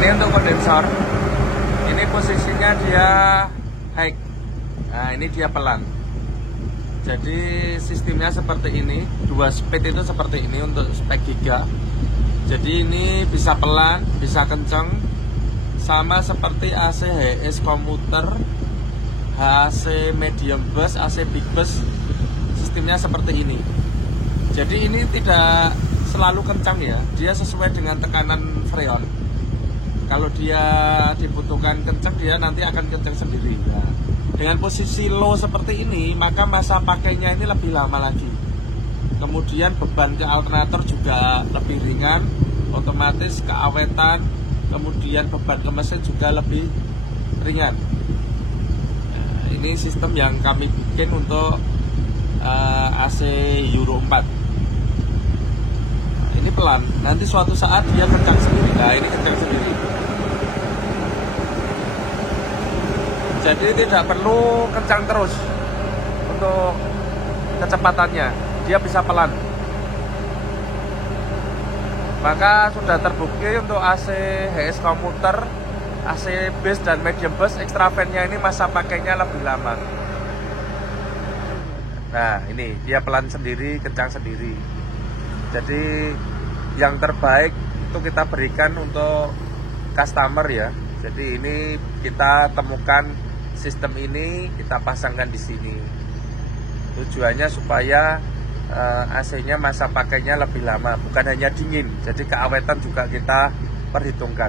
ini untuk kondensor. Ini posisinya dia high. Nah, ini dia pelan. Jadi sistemnya seperti ini, 2 speed itu seperti ini untuk spek giga. Jadi ini bisa pelan, bisa kenceng, sama seperti AC HS komuter, AC medium bus, AC big bus, sistemnya seperti ini. Jadi ini tidak selalu kencang ya, dia sesuai dengan tekanan freon. Kalau dia dibutuhkan kencang, dia nanti akan kencang sendiri. Nah, dengan posisi low seperti ini, maka masa pakainya ini lebih lama lagi. Kemudian beban ke alternator juga lebih ringan, otomatis keawetan, kemudian beban ke mesin juga lebih ringan. Nah, ini sistem yang kami bikin untuk AC Euro 4. Nah, ini pelan, nanti suatu saat dia kencang sendiri. Nah, ini kencang sendiri. Jadi tidak perlu kencang terus untuk kecepatannya, dia bisa pelan. Maka sudah terbukti untuk AC HS komuter, AC bus dan medium bus extra fan-nya ini masa pakainya lebih lama. Nah, ini dia pelan sendiri, kencang sendiri. Jadi yang terbaik itu kita berikan untuk customer ya. Jadi ini kita temukan sistem ini, kita pasangkan di sini. Tujuannya supaya AC-nya masa pakainya lebih lama, bukan hanya dingin. Jadi keawetan juga kita perhitungkan.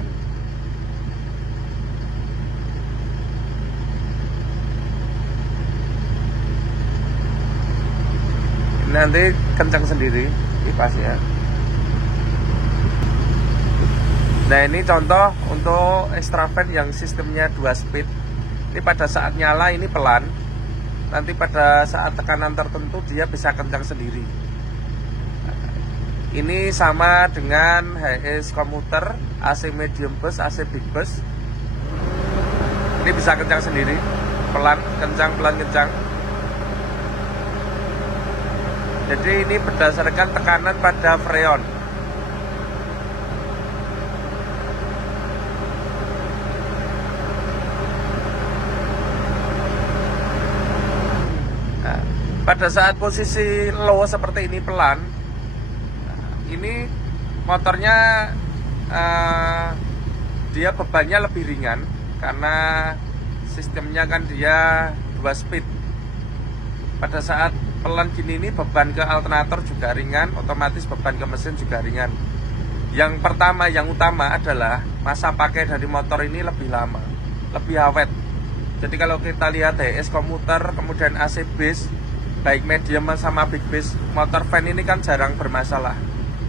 Ini nanti kencang sendiri kipasnya. Nah, ini contoh untuk extra fan yang sistemnya 2 speed. Ini pada saat nyala ini pelan, nanti pada saat tekanan tertentu dia bisa kencang sendiri. Ini sama dengan HS komuter, AC medium bus, AC big bus. Ini bisa kencang sendiri, pelan, kencang, pelan, kencang. Jadi ini berdasarkan tekanan pada freon. Pada saat posisi low seperti ini pelan, ini motornya dia bebannya lebih ringan karena sistemnya kan dia 2 speed. Pada saat pelan gini ini beban ke alternator juga ringan, otomatis beban ke mesin juga ringan. Yang pertama, yang utama adalah masa pakai dari motor ini lebih lama, lebih awet. Jadi kalau kita lihat HS komuter, kemudian AC base, baik medium sama big base, motor fan ini kan jarang bermasalah.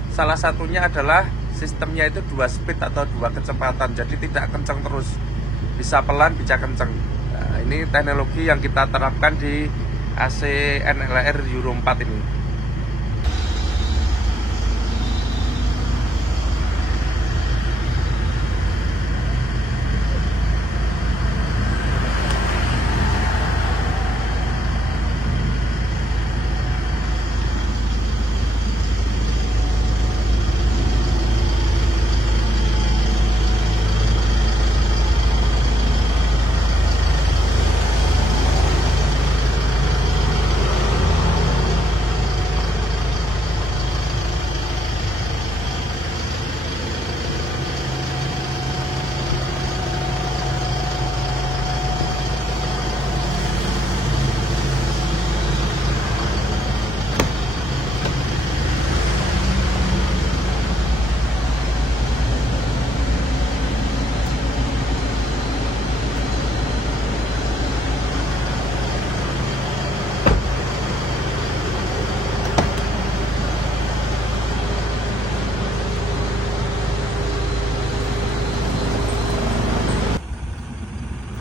Salah satunya adalah sistemnya itu 2 speed atau 2 kecepatan, jadi tidak kencang terus, bisa pelan, bisa kencang. Nah, ini teknologi yang kita terapkan di AC NLR Euro 4 ini.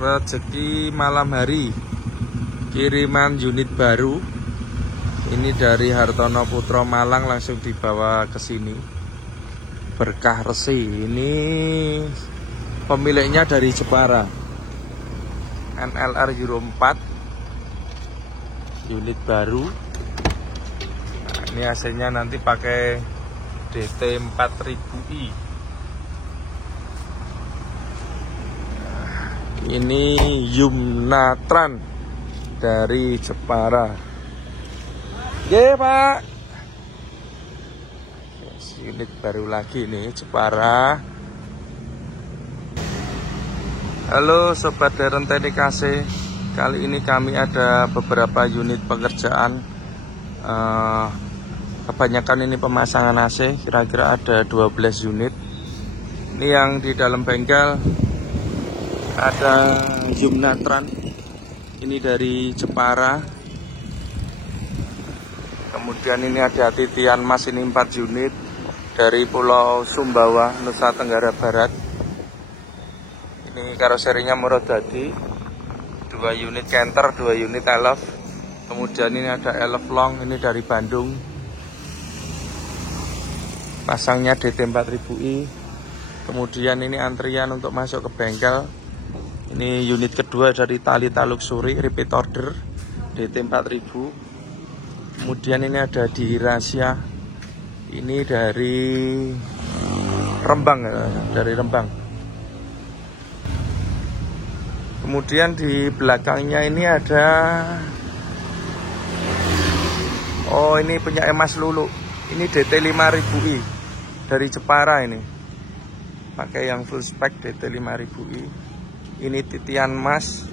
Rezeki malam hari, kiriman unit baru ini dari Hartono Putro Malang, langsung dibawa ke sini. Berkah Resi, ini pemiliknya dari Jepara, NLR Euro 4 unit baru. Nah, ini AC-nya nanti pakai DT 4000i. Ini Yumnatran dari Jepara. Oke Pak, unit baru lagi nih, Jepara. Halo Sobat Darren Teknik AC. Kali ini kami ada beberapa unit pekerjaan. Kebanyakan ini pemasangan AC, kira-kira ada 12 unit. Ini yang di dalam bengkel ada Yumnatran. Ini dari Jepara. Kemudian ini ada titian mas, ini 4 unit dari Pulau Sumbawa, Nusa Tenggara Barat. Ini karoserinya Murodadi, 2 unit Canter, 2 unit Elf. Kemudian ini ada Elf Long, ini dari Bandung. Pasangnya DT 4000i. Kemudian ini antrian untuk masuk ke bengkel. Ini unit kedua dari Talita Luxury, repeat order, DT 4000. Kemudian ini ada di Rahasia. Ini dari Rembang, dari Rembang. Kemudian di belakangnya ini ada, oh ini punya Mas Lulu. Ini DT 5000i dari Jepara ini. Pakai yang full spec DT 5000i. Ini titian mas.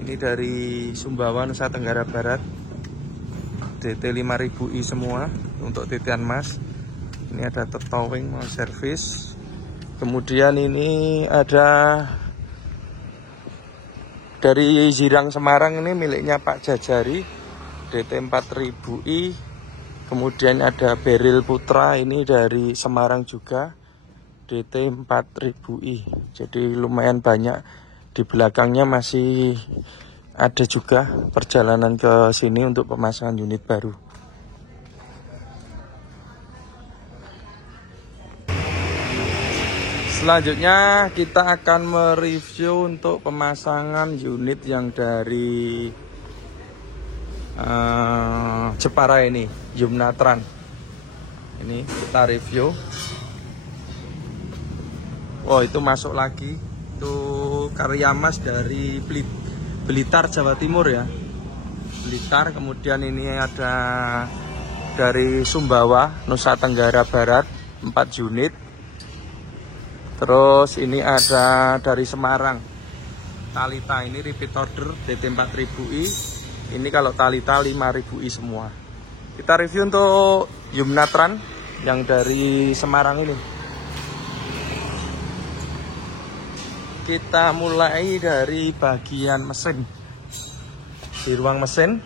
Ini dari Sumbawa, Nusa Tenggara Barat. DT 5000i semua untuk titian mas. Ini ada towing mau servis. Kemudian ini ada dari Zirang Semarang, ini miliknya Pak Jajari, DT 4000i. Kemudian ada Beril Putra, ini dari Semarang juga, DT 4000i. Jadi lumayan banyak. Di belakangnya masih ada juga perjalanan ke sini untuk pemasangan unit baru. Selanjutnya kita akan mereview untuk pemasangan unit yang dari Jepara ini, Yumnatran. Ini kita review. Oh itu masuk lagi, itu karya mas dari Blitar, Jawa Timur ya, Blitar. Kemudian ini ada dari Sumbawa, Nusa Tenggara Barat, 4 unit. Terus ini ada dari Semarang, Talita, ini repeat order DT 4000i. Ini kalau Talita 5000i semua. Kita review untuk Yumnatran yang dari Semarang ini. Kita mulai dari bagian mesin. Di ruang mesin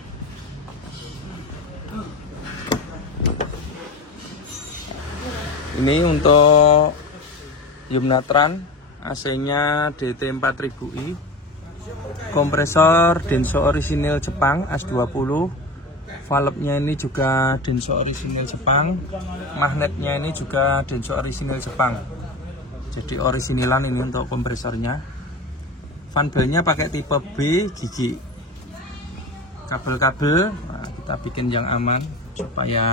ini untuk Yumnatran, AC-nya DT 4000i, kompresor Denso orisinil Jepang AS20, valve-nya ini juga Denso orisinil Jepang, magnetnya ini juga Denso orisinil Jepang. Jadi orisinilan ini untuk kompresornya. Fan bell-nya pakai tipe B gigi. Kabel-kabel nah, kita bikin yang aman supaya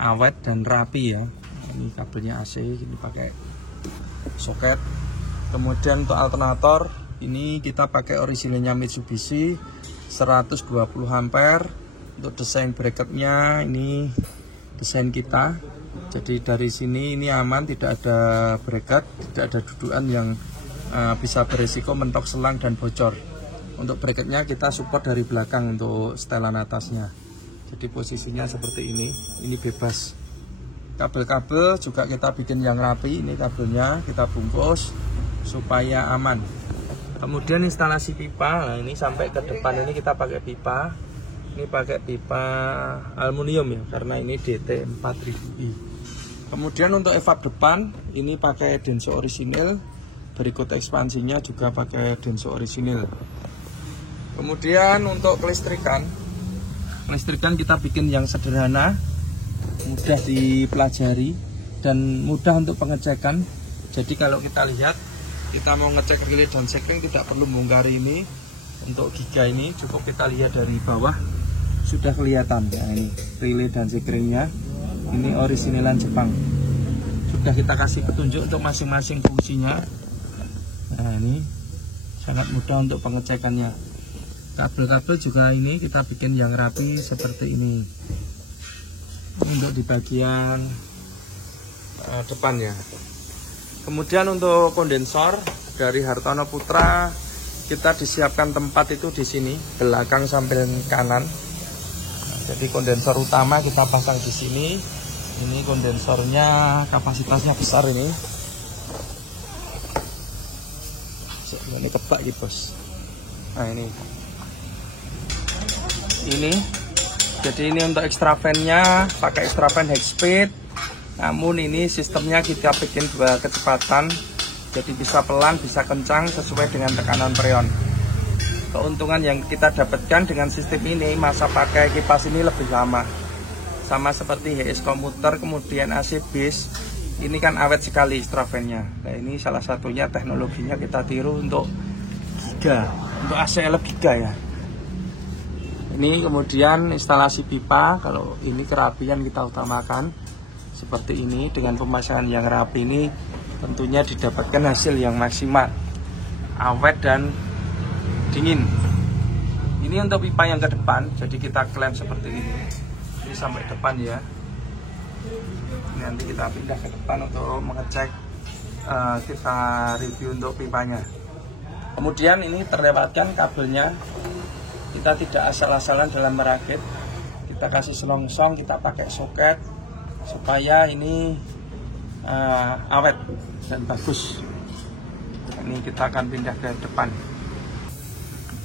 awet dan rapi ya. Ini kabelnya AC, ini pakai soket. Kemudian untuk alternator ini kita pakai orisinilnya Mitsubishi 120 ampere. Untuk desain bracketnya ini desain kita, jadi dari sini ini aman, tidak ada bracket, tidak ada dudukan yang bisa beresiko mentok selang dan bocor. Untuk bracketnya kita support dari belakang untuk setelan atasnya, jadi posisinya seperti ini bebas. Kabel-kabel juga kita bikin yang rapi, ini kabelnya kita bungkus supaya aman. Kemudian instalasi pipa, nah ini sampai ke depan ini kita pakai pipa. Ini pakai pipa aluminium ya, karena ini DT 4000i. Kemudian untuk evap depan ini pakai Denso orisinil, berikut ekspansinya juga pakai Denso orisinil. Kemudian untuk kelistrikan kita bikin yang sederhana, mudah dipelajari dan mudah untuk pengecekan. Jadi kalau kita lihat, kita mau ngecek relay dan sekring tidak perlu bongkar ini. Untuk giga ini cukup kita lihat dari bawah sudah kelihatan ya, ini relay dan sekringnya ini orisinilan Jepang. Sudah kita kasih petunjuk untuk masing-masing fungsinya. Nah ini sangat mudah untuk pengecekannya. Kabel-kabel juga ini kita bikin yang rapi seperti ini untuk di bagian depannya. Kemudian untuk kondensor dari Hartono Putra kita disiapkan tempat itu di sini, belakang samping kanan. Nah, jadi kondensor utama kita pasang di sini. Ini kondensornya kapasitasnya besar ini. Ini kebak gitu bos. Nah ini. Jadi ini untuk extra fan-nya pakai extra fan high speed. Namun ini sistemnya kita bikin 2 kecepatan. Jadi bisa pelan, bisa kencang sesuai dengan tekanan freon. Keuntungan yang kita dapatkan dengan sistem ini, masa pakai kipas ini lebih lama. Sama seperti HS komuter, kemudian AC bis. Ini kan awet sekali extra fan-nya. Nah ini salah satunya teknologinya kita tiru untuk Giga, untuk ACL Giga ya. Ini kemudian instalasi pipa. Kalau ini kerapian kita utamakan seperti ini, dengan pemasangan yang rapi ini tentunya didapatkan hasil yang maksimal, awet dan dingin. Ini untuk pipa yang ke depan, jadi kita klaim seperti ini sampai depan ya. Nanti kita pindah ke depan untuk mengecek, kita review untuk pipanya. Kemudian ini terlewatkan kabelnya. Kita tidak asal-asalan dalam merakit, kita kasih selongsong, kita pakai soket supaya ini awet dan bagus. Ini kita akan pindah ke depan.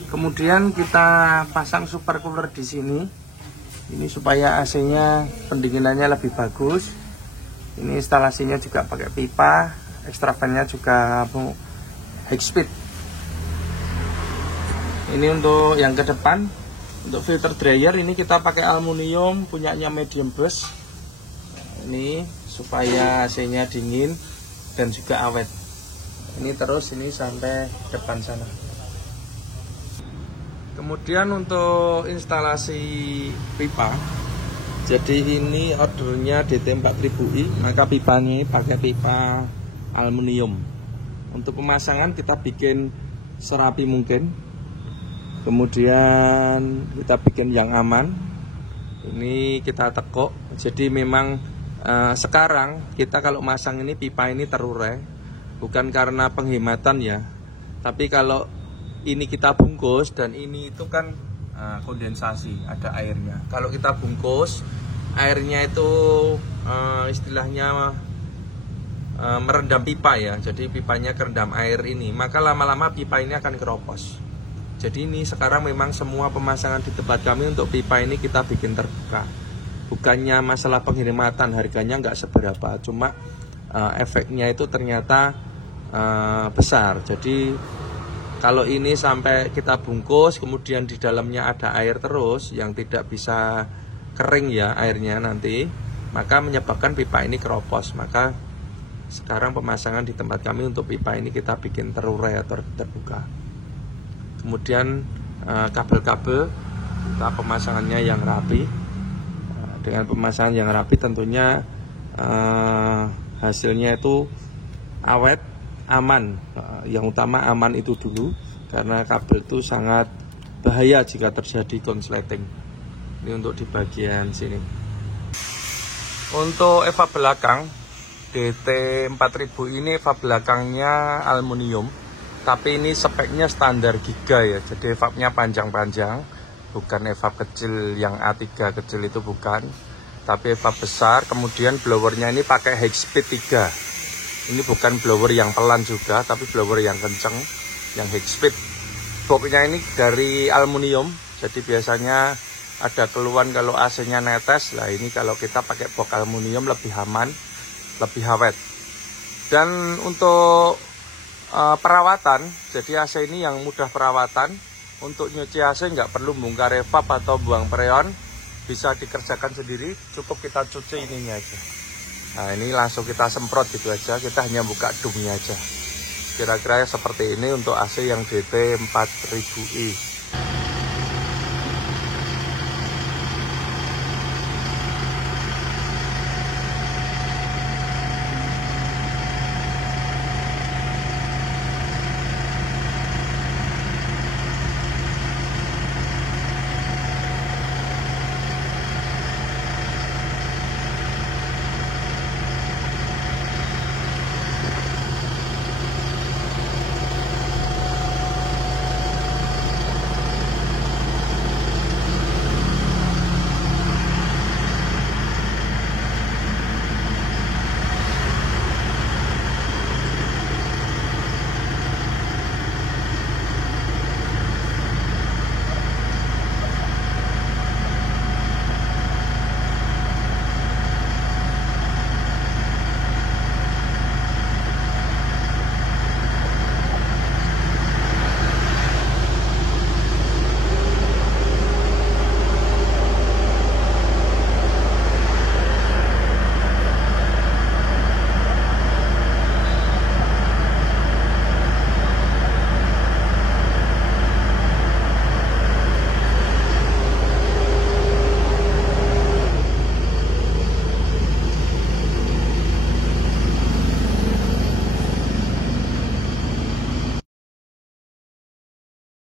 Kemudian kita pasang super cooler di sini. Ini supaya AC-nya pendinginannya lebih bagus. Ini instalasinya juga pakai pipa, extra fan-nya juga high speed. Ini untuk yang ke depan, untuk filter dryer ini kita pakai aluminium punyanya Medium Bus. Ini supaya AC-nya dingin dan juga awet. Ini terus ini sampai depan sana. Kemudian untuk instalasi pipa, jadi ini ordernya DT 4000i, maka pipanya pakai pipa aluminium. Untuk pemasangan kita bikin serapi mungkin. Kemudian kita bikin yang aman. Ini kita tekuk. Jadi memang sekarang kita kalau masang ini pipa ini terurai, bukan karena penghematan ya, tapi kalau ini kita bungkus dan ini itu kan kondensasi, ada airnya. Kalau kita bungkus, airnya itu istilahnya merendam pipa ya. Jadi pipanya kerendam air ini, maka lama-lama pipa ini akan keropos. Jadi ini sekarang memang semua pemasangan di tempat kami untuk pipa ini kita bikin terbuka. Bukannya masalah penghematan, harganya nggak seberapa, cuma efeknya itu ternyata besar. Jadi kalau ini sampai kita bungkus, kemudian di dalamnya ada air terus yang tidak bisa kering ya airnya nanti, maka menyebabkan pipa ini keropos. Maka sekarang pemasangan di tempat kami untuk pipa ini kita bikin terurai atau terbuka. Kemudian kabel-kabel kita pemasangannya yang rapi. Dengan pemasangan yang rapi tentunya hasilnya itu awet, aman. Yang utama aman itu dulu, karena kabel itu sangat bahaya jika terjadi konsleting. Ini untuk di bagian sini. Untuk eva belakang DT 4000 ini eva belakangnya aluminium, tapi ini speknya standar Giga ya. Jadi evapnya panjang-panjang, bukan evap kecil yang A3 kecil itu bukan, tapi evap besar. Kemudian blowernya ini pakai high speed 3. Ini bukan blower yang pelan juga, tapi blower yang kenceng, yang high speed. Boxnya ini dari aluminium, jadi biasanya ada keluhan kalau AC-nya netes. Lah ini kalau kita pakai box aluminium lebih aman, lebih awet. Dan untuk perawatan, jadi AC ini yang mudah perawatan. Untuk nyuci AC nggak perlu bongkar evap atau buang freon, bisa dikerjakan sendiri, cukup kita cuci ininya aja. Nah ini langsung kita semprot gitu aja, kita hanya buka dumnya aja. Kira-kira seperti ini untuk AC yang DT 4000i.